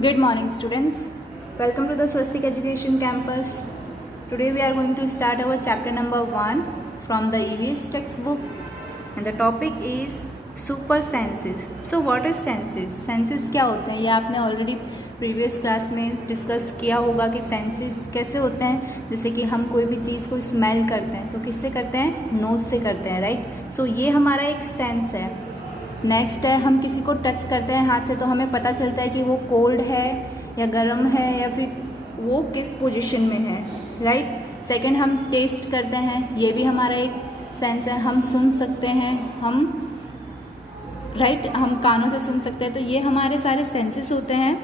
Good morning, students. Welcome to the Swastik Education Campus. Today we are going to start our chapter number 1 from the EVS textbook, and the topic is super senses. So what is senses? Senses क्या होते हैं ये आपने already previous class में discuss किया होगा कि senses कैसे होते हैं. जैसे कि हम कोई भी चीज़ को स्मेल करते हैं तो किससे करते हैं? नोज से करते हैं, राइट. सो ये हमारा एक सेंस है. नेक्स्ट है, हम किसी को टच करते हैं हाथ से तो हमें पता चलता है कि वो कोल्ड है या गर्म है या फिर वो किस पोजीशन में है, राइट. सेकंड, हम टेस्ट करते हैं, ये भी हमारा एक सेंस है. हम सुन सकते हैं, हम कानों से सुन सकते हैं. तो ये हमारे सारे सेंसेस होते हैं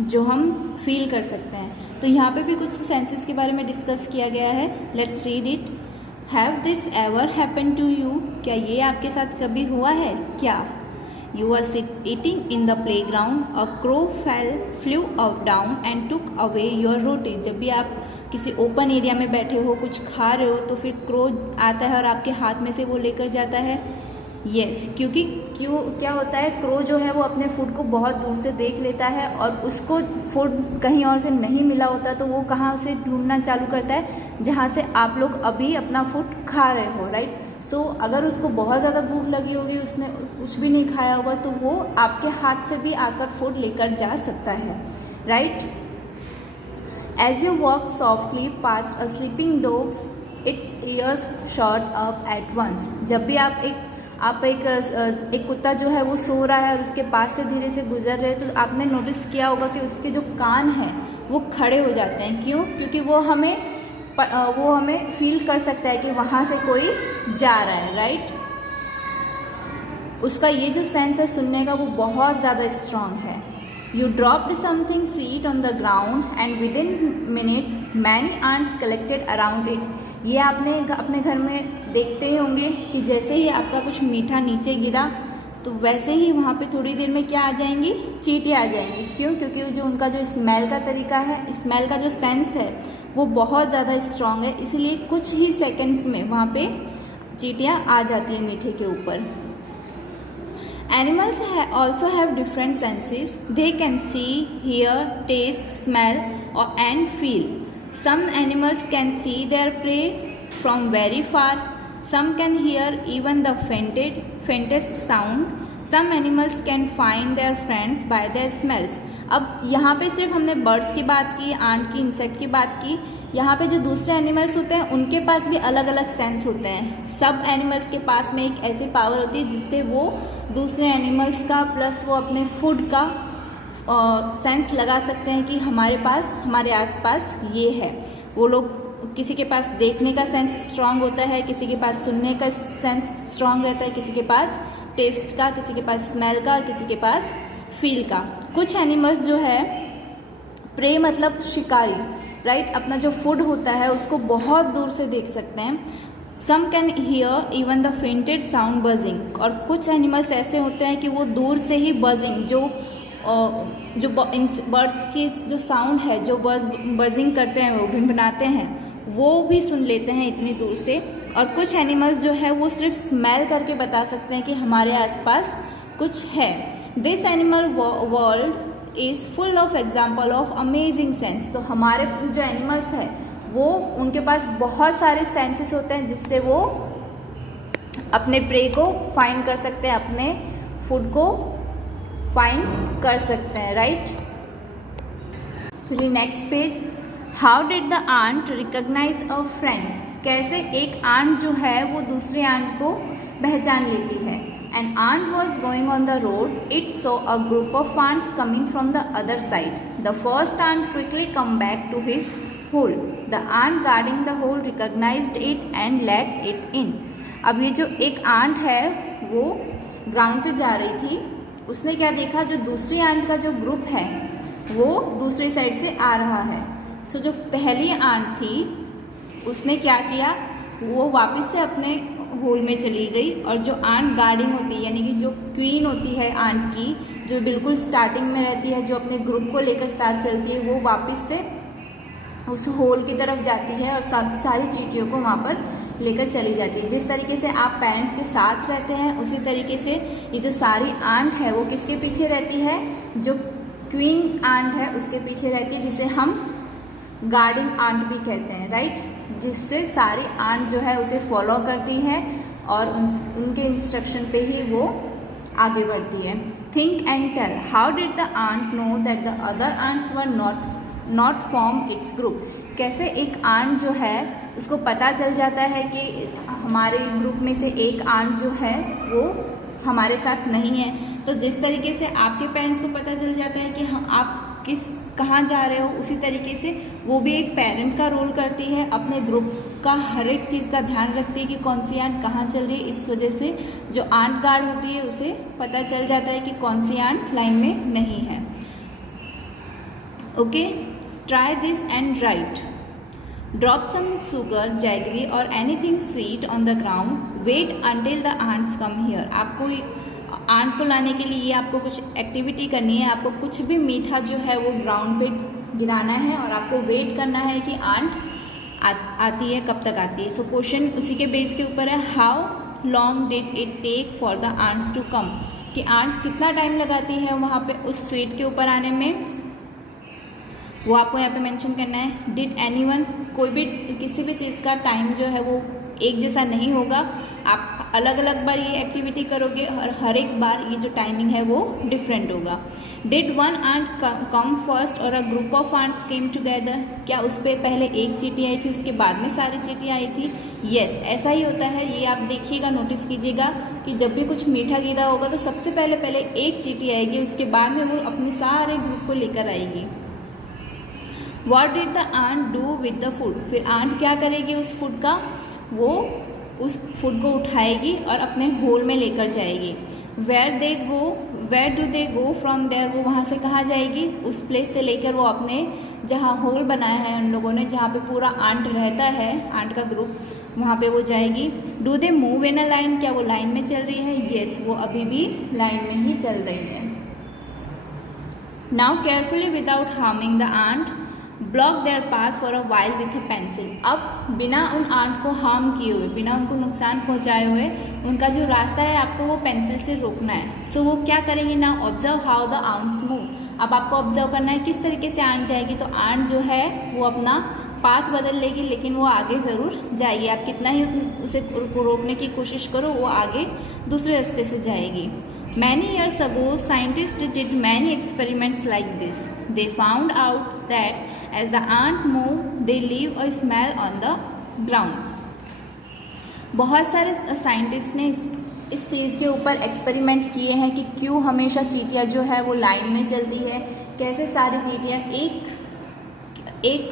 जो हम फील कर सकते हैं. तो यहाँ पे भी कुछ सेंसेस के बारे में डिस्कस किया गया है. Let's read it. Have this ever happen to you? क्या ये आपके साथ कभी हुआ है क्या? You are eating in the playground, a crow flew down and took away your roti. जब भी आप किसी ओपन एरिया में बैठे हो, कुछ खा रहे हो, तो फिर क्रो आता है और आपके हाथ में से वो लेकर जाता है. यस, क्योंकि क्या होता है, क्रो जो है वो अपने फूड को बहुत दूर से देख लेता है और उसको फूड कहीं और से नहीं मिला होता तो वो कहाँ से ढूंढना चालू करता है? जहाँ से आप लोग अभी अपना फूड खा रहे हो, राइट. सो अगर उसको बहुत ज़्यादा भूख लगी होगी, उसने कुछ भी नहीं खाया होगा, तो वो आपके हाथ से भी आकर फूड लेकर जा सकता है, right. As you walk softly past a sleeping dogs, its ears shot up at once. जब भी आप एक कुत्ता जो है वो सो रहा है और उसके पास से धीरे से गुजर रहे हैं तो आपने नोटिस किया होगा कि उसके जो कान हैं वो खड़े हो जाते हैं. क्यों? क्योंकि वो हमें फील कर सकता है कि वहाँ से कोई जा रहा है, राइट. उसका ये जो सेंस है सुनने का वो बहुत ज़्यादा स्ट्रांग है. You dropped something sweet on the ground and within minutes many ants collected around it. ये आपने अपने घर में देखते ही होंगे कि जैसे ही आपका कुछ मीठा नीचे गिरा तो वैसे ही वहाँ पे थोड़ी देर में क्या आ जाएंगी? चींटियाँ आ जाएंगी. क्यों? क्योंकि जो उनका जो स्मेल का तरीका है, स्मेल का जो सेंस है वो बहुत ज़्यादा स्ट्रॉन्ग है. इसीलिए कुछ ही सेकंड्स में वहाँ पे चींटियाँ आ जाती हैं मीठे के ऊपर. Animals also have different senses. They can see, hear, taste, smell, and feel. Some animals can see their prey from very far. Some can hear even the faintest sound. Some animals can find their friends by their smells. अब यहाँ पे सिर्फ हमने birds की बात की, aunt की, insect की बात की. यहाँ पे जो दूसरे एनिमल्स होते हैं उनके पास भी अलग अलग सेंस होते हैं. सब एनिमल्स के पास में एक ऐसी पावर होती है जिससे वो दूसरे एनिमल्स का प्लस वो अपने फूड का सेंस लगा सकते हैं कि हमारे पास, हमारे आसपास ये है. वो लोग, किसी के पास देखने का सेंस स्ट्रांग होता है, किसी के पास सुनने का सेंस स्ट्रांग रहता है, किसी के पास टेस्ट का, किसी के पास स्मेल का और किसी के पास फील का. कुछ एनिमल्स जो है, प्रे मतलब शिकारी, राइट, अपना जो फूड होता है उसको बहुत दूर से देख सकते हैं. Some can hear even the fainted sound buzzing. और कुछ एनिमल्स ऐसे होते हैं कि वो दूर से ही बजिंग, जो बर्ड्स की जो साउंड है, जो बजिंग करते हैं, वो भिनभिनाते हैं, वो भी सुन लेते हैं इतनी दूर से. और कुछ एनिमल्स जो है वो सिर्फ स्मेल करके बता सकते हैं कि हमारे आसपास कुछ है. This animal world is full of example of amazing sense. तो हमारे जो एनिमल्स हैं वो, उनके पास बहुत सारे सेंसेस होते हैं जिससे वो अपने प्रे को फाइंड कर सकते हैं, अपने फूड को फाइंड कर सकते हैं, राइट. चलिए next page. How did the ant recognise a friend? कैसे एक आंट जो है वो दूसरे आंट को पहचान लेती है. An ant was going on the road. It saw a group of ants coming from the other side. The first ant quickly come back to his hole. The ant guarding the hole recognized it and let it in. अब ये जो एक aunt है वो ground से जा रही थी. उसने क्या देखा, जो दूसरी आंट का जो ग्रुप है वो दूसरी साइड से आ रहा है. सो जो पहली आंट थी उसने क्या किया, वो वापस से अपने होल में चली गई. और जो आंट गार्डिंग होती है, यानी कि जो क्वीन होती है आंट की, जो बिल्कुल स्टार्टिंग में रहती है, जो अपने ग्रुप को लेकर साथ चलती है, वो वापस से उस होल की तरफ जाती है और सारी चींटियों को वहाँ पर लेकर चली जाती है. जिस तरीके से आप पेरेंट्स के साथ रहते हैं उसी तरीके से ये जो सारी आंट है वो किसके पीछे रहती है, जो क्वीन आंट है उसके पीछे रहती है, जिसे हम गार्डिंग आंट भी कहते हैं, राइट, जिससे सारी आंट जो है उसे फॉलो करती है और उनके इंस्ट्रक्शन पे ही वो आगे बढ़ती है। Think and tell, how did the ant know that the other ants were not form its group. कैसे एक आंट जो है उसको पता चल जाता है कि हमारे ग्रुप में से एक आंट जो है वो हमारे साथ नहीं है। तो जिस तरीके से आपके पेरेंट्स को पता चल जाता है कि हम आप कहाँ जा रहे हो, उसी तरीके से वो भी एक पेरेंट का रोल करती है, अपने ग्रुप का हर एक चीज़ का ध्यान रखती है कि कौन सी आंट कहाँ चल रही है। इस वजह से जो आंट गार्ड होती है उसे पता चल जाता है कि कौन सी आंट लाइन में नहीं है। Okay, try this and write. Drop some sugar, jaggery और anything sweet on the ground, wait until the ants come here. आपको आंट को लाने के लिए आपको कुछ एक्टिविटी करनी है, आपको कुछ भी मीठा जो है वो ग्राउंड पे गिराना है और आपको वेट करना है कि आंट आती है, कब तक आती है। सो क्वेश्चन उसी के बेस के ऊपर है, how long did it take for the ants to come, कि आंट्स कितना टाइम लगाती है वहाँ पे उस स्वीट के ऊपर आने में, वो आपको यहाँ पे मेंशन करना है। डिड एनीवन, कोई भी किसी भी चीज़ का टाइम जो है वो एक जैसा नहीं होगा, आप अलग अलग बार ये एक्टिविटी करोगे और हर एक बार ये जो टाइमिंग है वो डिफरेंट होगा। Did one ant come first और a group of ants came together, क्या उस पर पहले एक चींटी आई थी उसके बाद में सारी चींटी आई थी। यस, ऐसा ही होता है। ये आप देखिएगा, नोटिस कीजिएगा कि जब भी कुछ मीठा गिरा होगा तो सबसे पहले एक चींटी आएगी, उसके बाद में वो अपने सारे ग्रुप को लेकर आएगी। What did the ant do with the food, फिर आंट क्या करेगी उस फूड का, वो उस फूड को उठाएगी और अपने होल में लेकर जाएगी। Where do they go from there, वो वहाँ से कहाँ जाएगी, उस प्लेस से लेकर वो अपने जहाँ होल बनाया है उन लोगों ने, जहाँ पे पूरा आंट रहता है, आंट का ग्रुप, वहाँ पे वो जाएगी। Do they move in a line, क्या वो लाइन में चल रही है। यस, वो अभी भी लाइन में ही चल रही है। Now carefully without harming the ant block their path for a while with a pencil. अब बिना उन आंट को हार्म किए हुए, बिना उनको नुकसान पहुंचाए हुए उनका जो रास्ता है आपको वो पेंसिल से रोकना है। सो वो क्या करेंगे ना, observe how the ants move. अब आपको ऑब्जर्व करना है किस तरीके से आंट जाएगी। तो आंट जो है वो अपना पाथ बदल लेगी, लेकिन वो आगे ज़रूर जाएगी। आप कितना ही उसे रोकने की कोशिश करो, वो आगे दूसरे रास्ते से जाएगी। Many years ago, scientists did many experiments like this. They found out that as the ant move, they leave a smell on the ground. बहुत सारे साइंटिस्ट ने इस चीज़ के ऊपर एक्सपेरिमेंट किए हैं कि क्यों हमेशा चींटियाँ जो है वो लाइन में चलती है, कैसे सारी चींटियाँ एक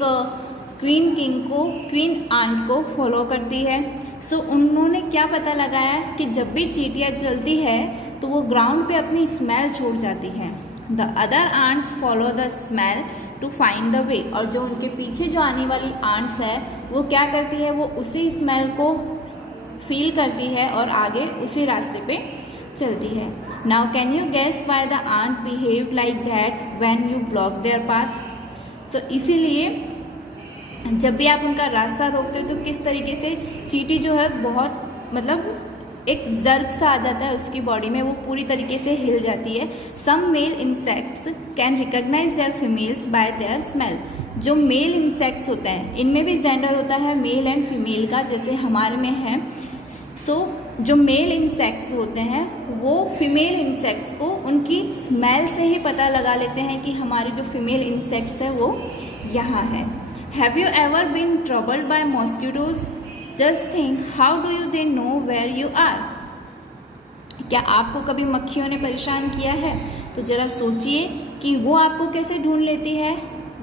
क्वीन किंग को, क्वीन आंट को फॉलो करती है। सो उन्होंने क्या पता लगाया कि जब भी चींटियाँ चलती है तो वो ग्राउंड पे अपनी स्मेल छोड़ जाती है। The other ants follow the smell to find the way, और जो उनके पीछे जो आने वाली आंट्स है वो क्या करती है, वो उसी स्मेल को फील करती है और आगे उसी रास्ते पे चलती है। Now can you guess why the ant behave like that when you block their path. तो इसीलिए जब भी आप उनका रास्ता रोकते हो तो किस तरीके से चींटी जो है बहुत मतलब एक जर्क सा आ जाता है उसकी बॉडी में, वो पूरी तरीके से हिल जाती है। Some male insects can recognise their females by their smell. जो मेल इंसेक्ट्स होते हैं इनमें भी जेंडर होता है मेल एंड फीमेल का, जैसे हमारे में है। जो मेल इंसेक्ट्स होते हैं वो फीमेल इंसेक्ट्स को उनकी स्मेल से ही पता लगा लेते हैं कि हमारे जो फीमेल इंसेक्ट्स है वो यहाँ है। Have you ever been troubled by mosquitoes? Just think how do you they know where you are. क्या आपको कभी मक्खियों ने परेशान किया है? तो जरा सोचिए कि वो आपको कैसे ढूंढ लेती है।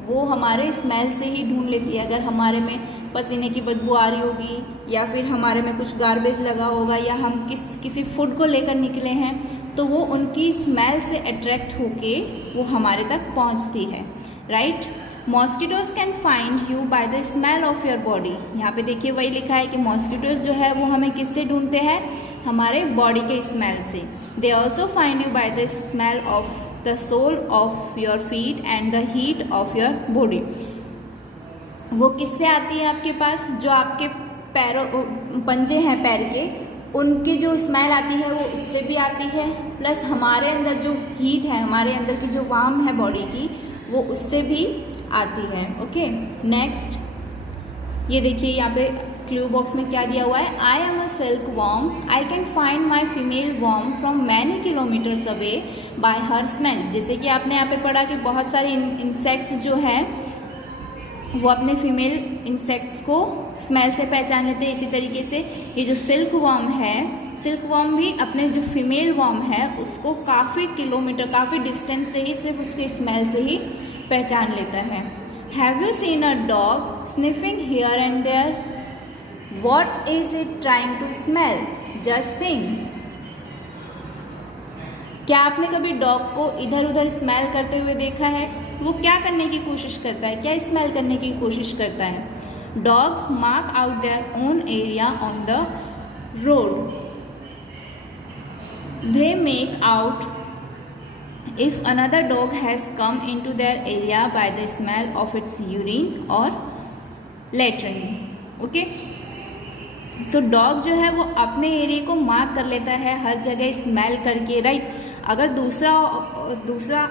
वो हमारे स्मेल से ही ढूंढ लेती है। अगर हमारे में पसीने की बदबू आ रही होगी या फिर हमारे में कुछ गार्बेज लगा होगा या हम किसी फूड को लेकर निकले हैं तो वो उनकी स्मेल से अट्रैक्ट होके वो हमारे तक पहुंचती है, right. Mosquitoes can find you by the smell of your body. यहाँ पे देखिए वही लिखा है कि मॉस्किटोज जो है वो हमें किससे ढूंढते हैं, हमारे बॉडी के स्मेल से। They also find you by the smell of the sole of your feet and the heat of your body. वो किससे आती है आपके पास, जो आपके पैरों पंजे हैं पैर के, उनकी जो स्मेल आती है वो उससे भी आती है, प्लस हमारे अंदर जो हीट है, हमारे अंदर की जो वार्म है बॉडी की, वो उससे भी आती है। ओके, नेक्स्ट ये देखिए यहाँ पे क्लू बॉक्स में क्या दिया हुआ है, I am a silk worm, I can find my female worm from many kilometres away by her smell. जैसे कि आपने यहाँ पे पढ़ा कि बहुत सारे इंसेक्ट्स जो है वो अपने फीमेल इंसेक्ट्स को स्मेल से पहचान लेते हैं। इसी तरीके से ये जो सिल्क वॉर्म है, सिल्क वॉर्म भी अपने जो फीमेल वॉर्म है उसको काफ़ी किलोमीटर, काफ़ी डिस्टेंस से ही सिर्फ उसके स्मेल से ही पहचान लेता है। Have you seen a dog sniffing here and there? What is it trying to smell? Just think. क्या आपने कभी डॉग को इधर उधर स्मेल करते हुए देखा है? वो क्या करने की कोशिश करता है, क्या स्मेल करने की कोशिश करता है? Dogs mark out their own area on the road. They make out if another dog has come into their area by the smell of its urine or latrine. Okay, so dog जो है वो अपने area को mark कर लेता है हर जगह smell करके, राइट। अगर दूसरा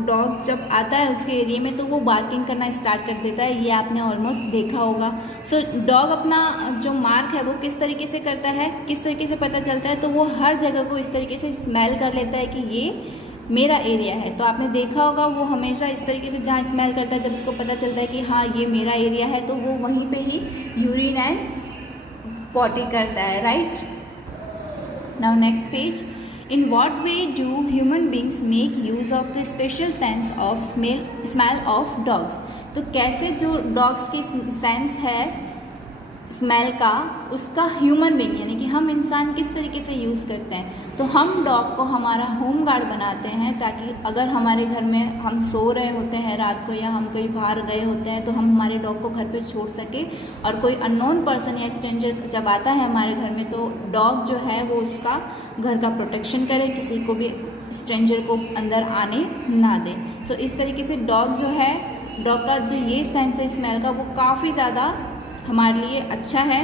डॉग जब आता है उसके एरिया में तो वो बार्किंग करना स्टार्ट कर देता है, ये आपने ऑलमोस्ट देखा होगा। सो डॉग अपना जो मार्क है वो किस तरीके से करता है, किस तरीके से पता चलता है, तो वो हर जगह को इस तरीके से स्मेल कर लेता है कि ये मेरा एरिया है। तो आपने देखा होगा वो हमेशा इस तरीके से जहाँ स्मेल करता है, जब उसको पता चलता है कि हाँ ये मेरा एरिया है, तो वो वहीं पे ही यूरिन एंड पॉटी करता है, right. Now next page, in what way do human beings make use of the special sense of smell of dogs. तो कैसे जो डॉग्स की सेंस है स्मेल का, उसका ह्यूमन बीइंग यानी कि हम इंसान किस तरीके से यूज़ करते हैं। तो हम डॉग को हमारा होम गार्ड बनाते हैं, ताकि अगर हमारे घर में हम सो रहे होते हैं रात को या हम कहीं बाहर गए होते हैं तो हम हमारे डॉग को घर पे छोड़ सके, और कोई अननोन पर्सन या स्ट्रेंजर जब आता है हमारे घर में तो डॉग जो है वो उसका घर का प्रोटेक्शन करे, किसी को भी स्ट्रेंजर को अंदर आने ना दे। सो इस तरीके से डॉग जो है, डॉग का जो ये सेंस है स्मेल का, वो काफ़ी ज़्यादा हमारे लिए अच्छा है।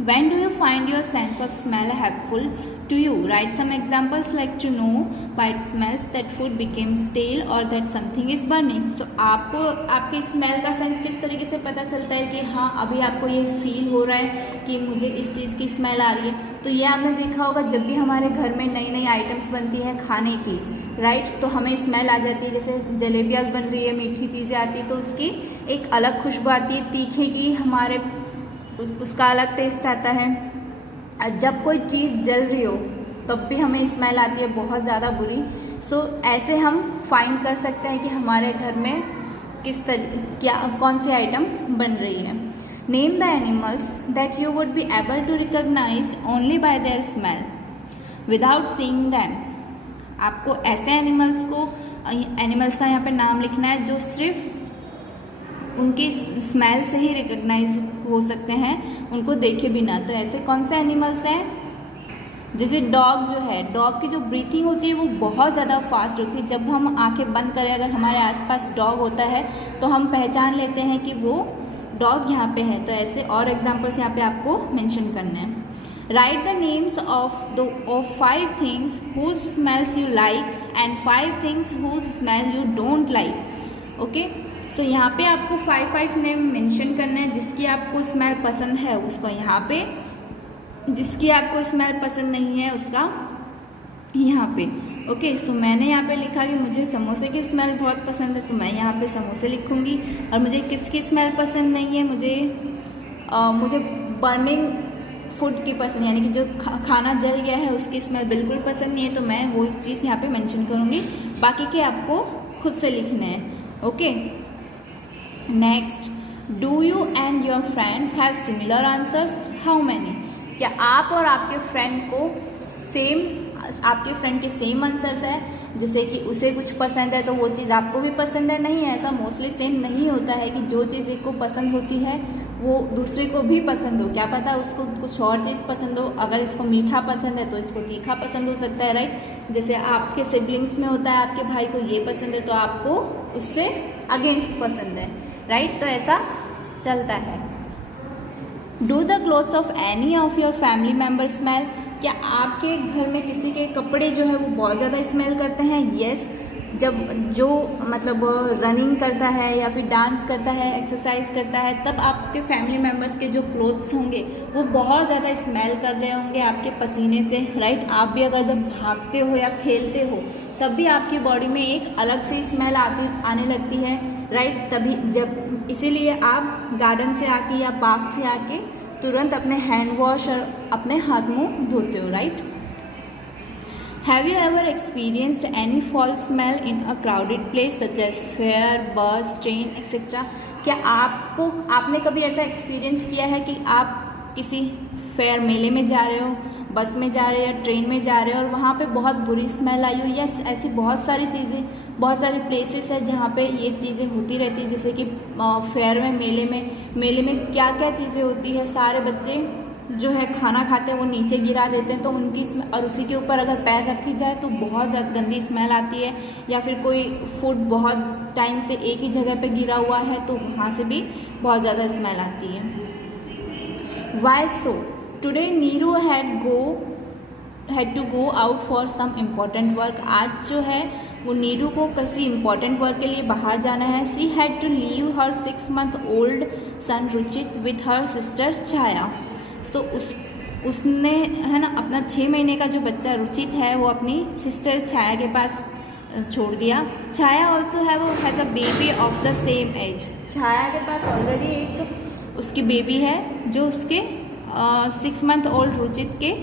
When do you find your sense of smell helpful to you? Write some examples like to know by its smells that food became stale or that something is burning. So आपको आपके स्मेल का sense किस तरीके से पता चलता है कि हाँ अभी आपको ये फील हो रहा है कि मुझे इस चीज़ की स्मेल आ रही है। तो ये आपने देखा होगा जब भी हमारे घर में नई नई आइटम्स बनती हैं खाने की, राइट, तो हमें स्मेल आ जाती है। जैसे जलेबियाँ बन रही है, मीठी चीज़ें आती है तो उसकी एक अलग खुशबू आती है, तीखे की हमारे उसका अलग टेस्ट आता है। और जब कोई चीज़ जल रही हो तब भी हमें स्मेल आती है बहुत ज़्यादा बुरी। सो ऐसे हम फाइंड कर सकते हैं कि हमारे घर में कौन सी आइटम बन रही है। Name the animals that you would be able to recognise only by their smell without seeing them. आपको ऐसे एनिमल्स का यहाँ पे नाम लिखना है जो सिर्फ उनकी स्मेल से ही रिकॉग्नाइज हो सकते हैं, उनको देखे बिना। तो ऐसे कौन से एनिमल्स हैं? जैसे डॉग जो है, डॉग की जो ब्रीथिंग होती है वो बहुत ज़्यादा फास्ट होती है। जब हम आंखें बंद करें अगर हमारे आसपास डॉग होता है तो हम पहचान लेते हैं कि वो डॉग यहाँ पे है। तो ऐसे और एग्जांपल्स यहाँ पे आपको मेंशन करने हैं। Write the names of 5 things whose smells you like and 5 things whose smell you don't like. Okay, so यहाँ पे आपको 5 नेम मेंशन करना है। जिसकी आपको स्मेल पसंद है उसको यहाँ पे, जिसकी आपको स्मेल पसंद नहीं है उसका यहाँ पे। ओके, सो मैंने यहाँ पे लिखा कि मुझे समोसे की स्मेल बहुत पसंद है तो मैं यहाँ पे समोसे लिखूँगी। और मुझे किसकी स्मेल पसंद नहीं है, मुझे बर्निंग फूड की पसंद, यानी कि जो खाना जल गया है उसकी स्मेल बिल्कुल पसंद नहीं है, तो मैं वो चीज़ यहाँ पे मेंशन करूँगी। बाकी के आपको खुद से लिखने हैं। Okay, next, do you and your friends have similar answers? How many? क्या आप और आपके फ्रेंड को आपके फ्रेंड के सेम आंसर्स है? जैसे कि उसे कुछ पसंद है तो वो चीज़ आपको भी पसंद है? नहीं है, ऐसा मोस्टली सेम नहीं होता है कि जो चीज़ एक को पसंद होती है वो दूसरे को भी पसंद हो। क्या पता उसको कुछ और चीज़ पसंद हो। अगर इसको मीठा पसंद है तो इसको तीखा पसंद हो सकता है, राइट। जैसे आपके सिबलिंग्स में होता है, आपके भाई को ये पसंद है तो आपको उससे अगेंस्ट पसंद है, राइट। तो ऐसा चलता है। Do the clothes of any of your family member smell? क्या आपके घर में किसी के कपड़े जो है वो बहुत ज़्यादा स्मेल करते हैं? यस, जब जो मतलब रनिंग करता है या फिर डांस करता है, एक्सरसाइज करता है, तब आपके फैमिली मेम्बर्स के जो क्लोथ्स होंगे वो बहुत ज़्यादा स्मेल कर रहे होंगे आपके पसीने से, राइट। आप भी अगर जब भागते हो या खेलते हो तब भी आपकी बॉडी में एक अलग सी स्मेल आने लगती है, राइट। तभी जब इसीलिए आप गार्डन से आके या पार्क से आके तुरंत अपने हैंड वॉश और अपने हाथ मुंह धोते हो, right. Have you ever experienced any foul smell in a crowded place such as fair, bus, train, etc.? क्या आपने कभी ऐसा एक्सपीरियंस किया है कि आप किसी फेयर मेले में जा रहे हो, बस में जा रहे हो या ट्रेन में जा रहे हो और वहाँ पे बहुत बुरी स्मेल आई हो? या ऐसी बहुत सारी चीज़ें, बहुत सारे प्लेसेस है जहाँ पे ये चीज़ें होती रहती हैं, जैसे कि फेयर में, मेले में क्या क्या चीज़ें होती है, सारे बच्चे जो है खाना खाते हैं वो नीचे गिरा देते हैं, तो उनकी और उसी के ऊपर अगर पैर रखी जाए तो बहुत ज़्यादा गंदी स्मेल आती है। या फिर कोई फूड बहुत टाइम से एक ही जगह पे गिरा हुआ है तो वहाँ से भी बहुत ज़्यादा स्मेल आती है। Why so? Today Neeru had to go out for some important work. आज जो है वो नीरू को किसी इम्पॉर्टेंट वर्क के लिए बाहर जाना है। She had to leave her 6 month old son Ruchit with her sister Chhaya. So उसने है ना अपना 6 महीने का जो बच्चा रुचित है वो अपनी सिस्टर छाया के पास छोड़ दिया। Chhaya also has a baby of the same age. Chhaya के पास ऑलरेडी एक उसकी बेबी है जो उसके 6 month ओल्ड रुचित के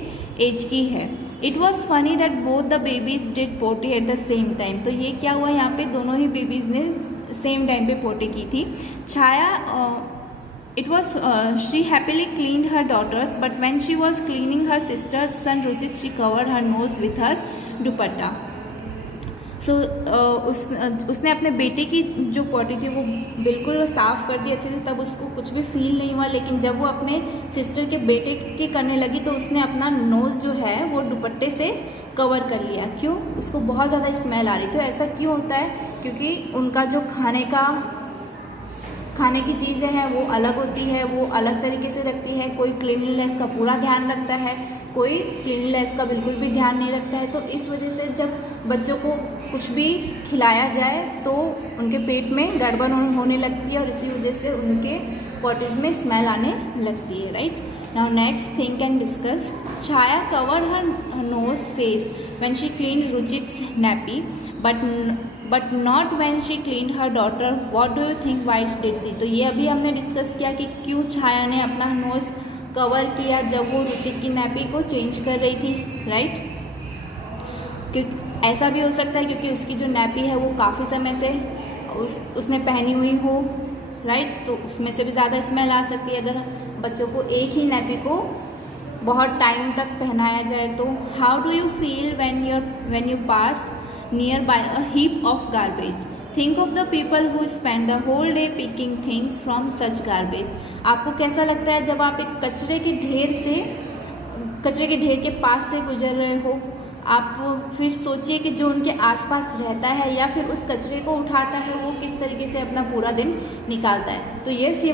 एज की है। It was funny that both the babies did potty at the same time. तो ये क्या हुआ, यहाँ पे दोनों ही बेबीज़ ने सेम टाइम पे पोटी की थी। छाया she happily cleaned her daughters, but when she was cleaning her sister's son Ruchit, she covered her nose with her dupatta. So उसने अपने बेटे की जो पॉटी थी वो बिल्कुल साफ़ कर दी अच्छे से, तब उसको कुछ भी फील नहीं हुआ। लेकिन जब वो अपने सिस्टर के बेटे की करने लगी तो उसने अपना नोज़ जो है वो दुपट्टे से कवर कर लिया। क्यों? उसको बहुत ज़्यादा स्मेल आ रही। तो ऐसा क्यों होता है? क्योंकि उनका जो खाने की चीज़ें हैं वो अलग होती है, वो अलग तरीके से रखती है। कोई क्लीनलीनेस का पूरा ध्यान रखता है, कोई क्लीनलीनेस का बिल्कुल भी ध्यान नहीं रखता है। तो इस वजह से जब बच्चों को कुछ भी खिलाया जाए तो उनके पेट में गड़बड़ होने लगती है और इसी वजह से उनके पॉटीज में स्मेल आने लगती है, right. Now next think and discuss. Chhaya covered her nose face when she cleaned Ruchit's nappy but not when she cleaned her daughter. What do you think why did she? तो ये अभी हमने डिस्कस किया कि क्यों छाया ने अपना नोज़ कवर किया जब वो रुचित की नैपी को चेंज कर रही थी, राइट। क्योंकि ऐसा भी हो सकता है क्योंकि उसकी जो नैपी है वो काफ़ी समय से उसने पहनी हुई हो, राइट। तो उसमें से भी ज़्यादा स्मेल आ सकती है अगर बच्चों को एक ही नैपी को बहुत टाइम तक पहनाया जाए तो। How do you feel when you pass nearby a heap of garbage? Think of the people who spend the whole day picking things from such garbage. आपको कैसा लगता है जब आप एक कचरे के ढेर के पास से गुजर रहे हो? आप फिर सोचिए कि जो उनके आसपास रहता है या फिर उस कचरे को उठाता है वो किस तरीके से अपना पूरा दिन निकालता है। तो ये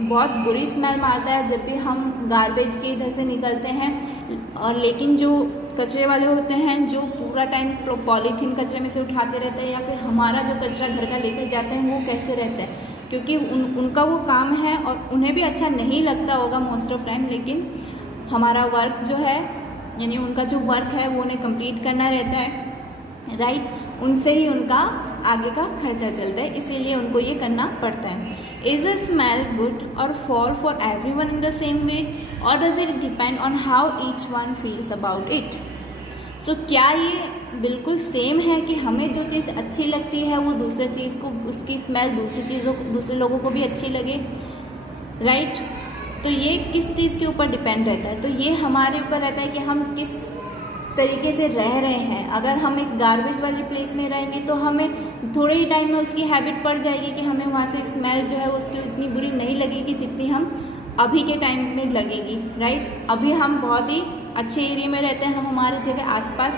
बहुत बुरी स्मेल मारता है जब भी हम गार्बेज के इधर से निकलते हैं। और लेकिन जो कचरे वाले होते हैं जो पूरा टाइम पॉलीथीन कचरे में से उठाते रहते हैं या फिर हमारा जो कचरा घर का लेकर जाते हैं वो कैसे रहता है, क्योंकि उनका वो काम है और उन्हें भी अच्छा नहीं लगता होगा मोस्ट ऑफ टाइम। लेकिन हमारा वर्क जो है यानी उनका जो वर्क है वो उन्हें कंप्लीट करना रहता है, राइट। उनसे ही उनका आगे का खर्चा चलता है, इसीलिए उनको ये करना पड़ता है। इज़ अ स्मेल गुड और for everyone in the same way और does it depend on how each one feels about it? So क्या ये बिल्कुल सेम है कि हमें जो चीज़ अच्छी लगती है वो दूसरे चीज़ को उसकी स्मेल दूसरे लोगों को भी अच्छी लगे, राइट। तो ये किस चीज़ के ऊपर डिपेंड रहता है? तो ये हमारे ऊपर रहता है कि हम किस तरीके से रह रहे हैं। अगर हम एक गार्बेज वाली प्लेस में रहेंगे तो हमें थोड़े ही टाइम में उसकी हैबिट पड़ जाएगी कि हमें वहाँ से स्मेल जो है वो उसकी उतनी बुरी नहीं लगेगी जितनी हम अभी के टाइम में लगेगी, राइट। अभी हम बहुत ही अच्छे एरिया में रहते हैं, हम हमारी जगह आसपास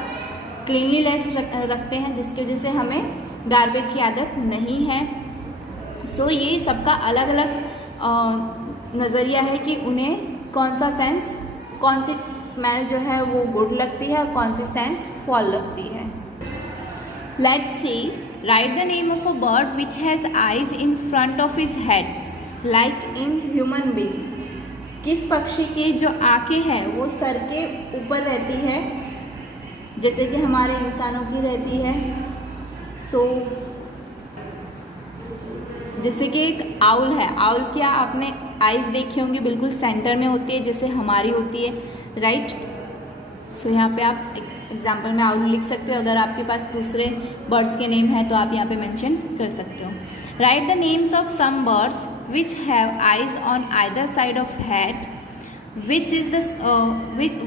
क्लीनलीनेस रखते हैं जिसकी वजह से हमें गार्बेज की आदत नहीं है। सो ये सबका अलग अलग नज़रिया है कि उन्हें कौन सा सेंस, कौन सी स्मेल जो है वो गुड लगती है और कौन सी सेंस फॉल लगती है। Let's see, right the name of a bird which has eyes in front of his head like in human beings. किस पक्षी की जो आंखें हैं वो सर के ऊपर रहती है जैसे कि हमारे इंसानों की रहती है। जैसे कि एक आउल है, आउल की आपने आइज़ देखी होंगी, बिल्कुल सेंटर में होती है जैसे हमारी होती है, राइट। यहाँ पे आप एग्जाम्पल में आउल लिख सकते हो। अगर आपके पास दूसरे बर्ड्स के नेम है तो आप यहाँ पे मेंशन कर सकते हो। Write the names of some birds which have eyes on either side of head,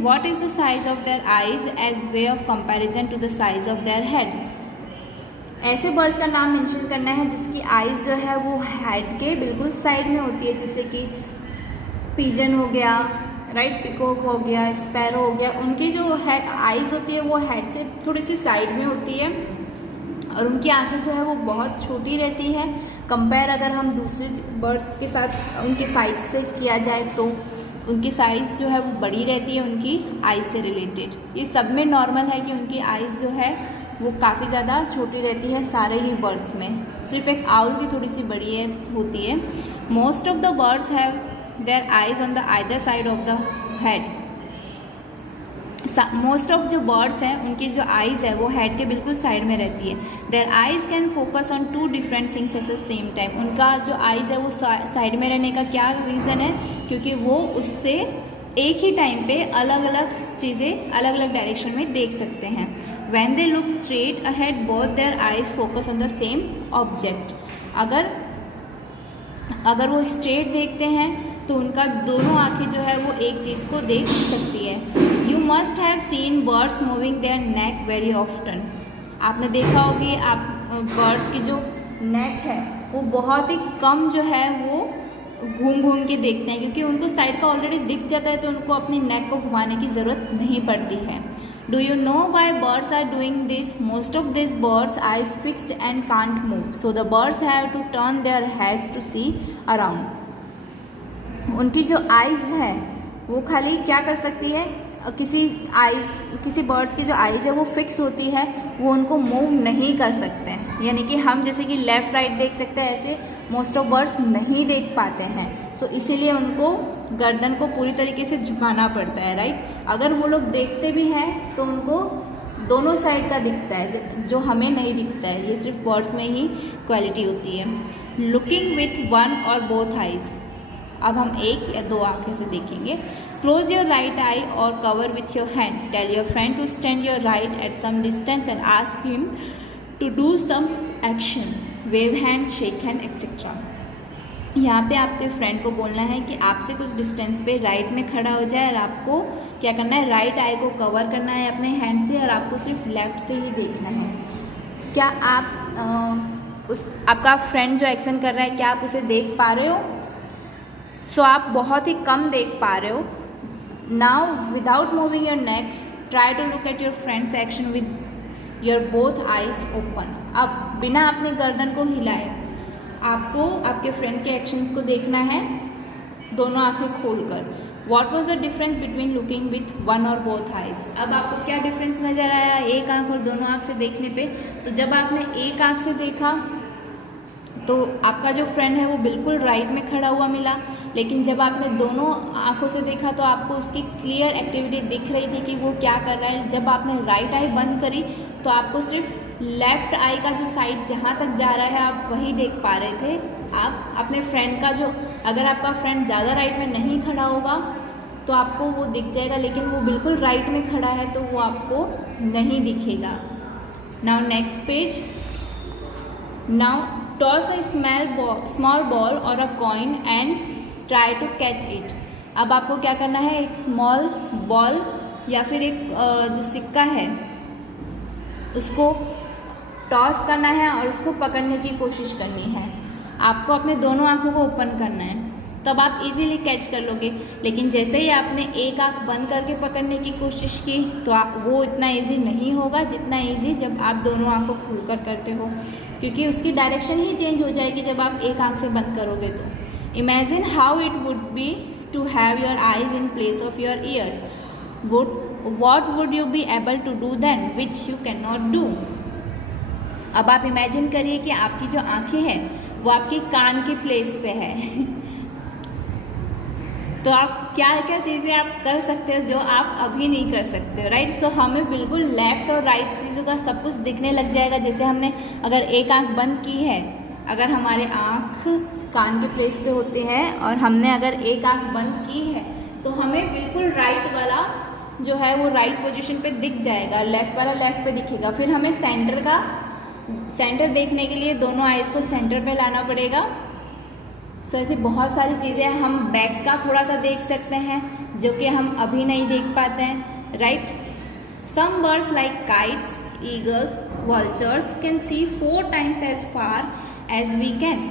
what is the size of their eyes as way of comparison to the size of their head। ऐसे birds का नाम mention करना है जिसकी eyes जो है वो head के बिल्कुल साइड में होती है, जैसे कि पिजन हो गया, राइट, पिकॉक हो गया, स्पैरो हो गया। उनकी जो हेड आइज़ होती है वो हेड से थोड़ी सी साइड में होती है और उनकी आंखें जो है वो बहुत छोटी रहती है। कंपेयर अगर हम दूसरे बर्ड्स के साथ उनके साइज से किया जाए तो उनकी साइज़ जो है वो बड़ी रहती है उनकी आइज़ से रिलेटेड। ये सब में नॉर्मल है कि उनकी आइज़ जो है वो काफ़ी ज़्यादा छोटी रहती है सारे ही बर्ड्स में, सिर्फ एक आउल की थोड़ी सी बड़ी होती है। Most of the birds have their eyes on the either side of the head. Most of जो बर्ड्स हैं उनकी जो आइज़ है वो हेड के बिल्कुल साइड में रहती है। There eyes can focus on 2 different things at the same time. उनका जो आइज़ है वो साइड में रहने का क्या रीज़न है, क्योंकि वो उससे एक ही टाइम पे अलग अलग चीज़ें अलग अलग डायरेक्शन में देख सकते हैं। When they look straight ahead both there eyes focus on the same object. अगर वो स्ट्रेट देखते हैं तो उनका दोनों आंखें जो है वो एक चीज़ को देख सकती है। You must have seen birds moving their neck very often. आपने देखा होगी आप बर्ड्स की जो नेक है वो बहुत ही कम जो है वो घूम घूम के देखते हैं, क्योंकि उनको साइड का ऑलरेडी दिख जाता है तो उनको अपनी नेक को घुमाने की ज़रूरत नहीं पड़ती है। Do you know why birds are doing this? Most of this birds eyes fixed and can't move, so the birds have to turn their heads to see around. उनकी जो आइज़ है वो खाली क्या कर सकती है, किसी बर्ड्स की जो आइज़ है वो फिक्स होती है, वो उनको मूव नहीं कर सकते हैं। यानी कि हम जैसे कि लेफ़्ट राइट देख सकते हैं, ऐसे मोस्ट ऑफ बर्ड्स नहीं देख पाते हैं। सो इसीलिए उनको गर्दन को पूरी तरीके से झुकाना पड़ता है, राइट। अगर वो लोग देखते भी हैं तो उनको दोनों साइड का दिखता है जो हमें नहीं दिखता है। ये सिर्फ बर्ड्स में ही क्वालिटी होती है। लुकिंग विथ वन और बोथ आइज़। अब हम एक या दो आंखें से देखेंगे। क्लोज योर राइट आई और cover with your hand. Tell your friend to stand your right at some distance and ask him to do some action, wave hand, shake hand etcetera. यहाँ पे आपके फ्रेंड को बोलना है कि आपसे कुछ डिस्टेंस पे राइट में खड़ा हो जाए और आपको क्या करना है, राइट आई को कवर करना है अपने हैंड से और आपको सिर्फ लेफ्ट से ही देखना है। क्या आप आपका फ्रेंड जो एक्शन कर रहा है क्या आप उसे देख पा रहे हो? सो आप बहुत ही कम देख पा रहे हो। Now without moving your neck try to look at your friends action with your both eyes open. अब बिना अपने गर्दन को हिलाए आपको आपके फ्रेंड के एक्शंस को देखना है दोनों आंखें खोलकर। What was the difference between looking with one और बोथ आइज? अब आपको क्या डिफरेंस नज़र आया एक आंख और दोनों आंख से देखने पे? तो जब आपने एक आंख से देखा तो आपका जो फ्रेंड है वो बिल्कुल राइट में खड़ा हुआ मिला, लेकिन जब आपने दोनों आंखों से देखा तो आपको उसकी क्लियर एक्टिविटी दिख रही थी कि वो क्या कर रहा है। जब आपने राइट आई बंद करी तो आपको सिर्फ लेफ्ट आई का जो साइड जहाँ तक जा रहा है आप वही देख पा रहे थे। आप अपने फ्रेंड का जो, अगर आपका फ्रेंड ज़्यादा राइट में नहीं खड़ा होगा तो आपको वो दिख जाएगा, लेकिन वो बिल्कुल राइट में खड़ा है तो वो आपको नहीं दिखेगा। Now next page. Now toss a small ball और a coin and try to catch it. अब आपको क्या करना है, एक स्मॉल बॉल या फिर एक जो सिक्का है उसको टॉस करना है और उसको पकड़ने की कोशिश करनी है। आपको अपने दोनों आंखों को ओपन करना है। तब आप इजीली कैच कर लोगे। लेकिन जैसे ही आपने एक आंख बंद करके पकड़ने की कोशिश की तो वो इतना इजी नहीं होगा जितना इजी जब आप दोनों आंखों खोलकर करते हो, क्योंकि उसकी डायरेक्शन ही चेंज हो जाएगी जब आप एक आंख से बंद करोगे तो। Imagine how it would be to have your eyes in place of your ears, what would you be able to do then which you can not do. अब आप इमेजिन करिए कि आपकी जो आंखें हैं वो आपकी कान की प्लेस पे है तो आप क्या क्या चीज़ें आप कर सकते हो जो आप अभी नहीं कर सकते हो, राइट। सो हमें बिल्कुल लेफ्ट और राइट चीज़ों का सब कुछ दिखने लग जाएगा। जैसे हमने अगर एक आंख बंद की है, अगर हमारे आंख कान के प्लेस पे होते हैं और हमने अगर एक आंख बंद की है तो हमें बिल्कुल राइट वाला जो है वो राइट पोजीशन पे दिख जाएगा, लेफ्ट वाला लेफ्ट पे दिखेगा। फिर हमें सेंटर देखने के लिए दोनों आइज़ को सेंटर पे लाना पड़ेगा। सो ऐसी बहुत सारी चीज़ें, हम बैक का थोड़ा सा देख सकते हैं जो कि हम अभी नहीं देख पाते हैं, right. Some birds like kites, eagles, vultures can see 4 times as far as we can.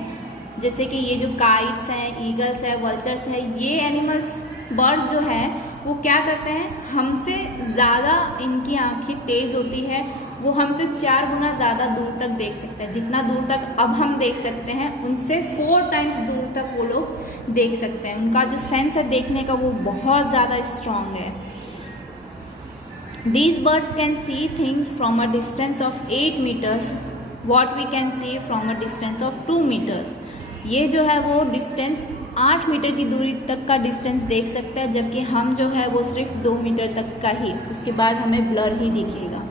जैसे कि ये जो काइट्स हैं, ईगल्स है, वल्चर्स है, ये एनिमल्स बर्ड्स जो है वो क्या करते हैं, हमसे ज़्यादा इनकी आँखें तेज़ होती है, वो हमसे 4 गुना ज़्यादा दूर तक देख सकते हैं। जितना दूर तक अब हम देख सकते हैं उनसे 4 times दूर तक वो लोग देख सकते हैं। उनका जो सेंस है देखने का वो बहुत ज़्यादा स्ट्रॉन्ग है। These birds can see things from a distance of 8 meters, what we can see from a distance of 2 meters। ये जो है वो डिस्टेंस 8 मीटर की दूरी तक का डिस्टेंस देख सकता है, जबकि हम जो है वो सिर्फ 2 मीटर तक का ही, उसके बाद हमें ब्लर ही दिखेगा।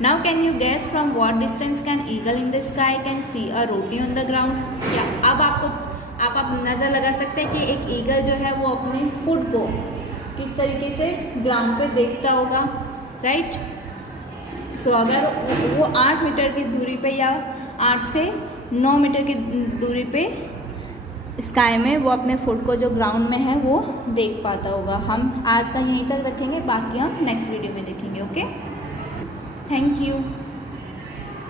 Now can you gas from what distance can eagle in the sky can see a roti on the ground. क्या अब आप नज़र लगा सकते हैं कि एक ईगल जो है वो अपने फुट को किस तरीके से ग्राउंड पे देखता होगा, राइट। सो अगर वो 8 मीटर की दूरी पे या 8 से 9 मीटर की दूरी पे स्काई में वो अपने फुट को जो ग्राउंड में है वो देख पाता होगा। हम आज का यहीं तक रखेंगे, बाकी हम नेक्स्ट वीडियो में देखेंगे। Okay, thank you.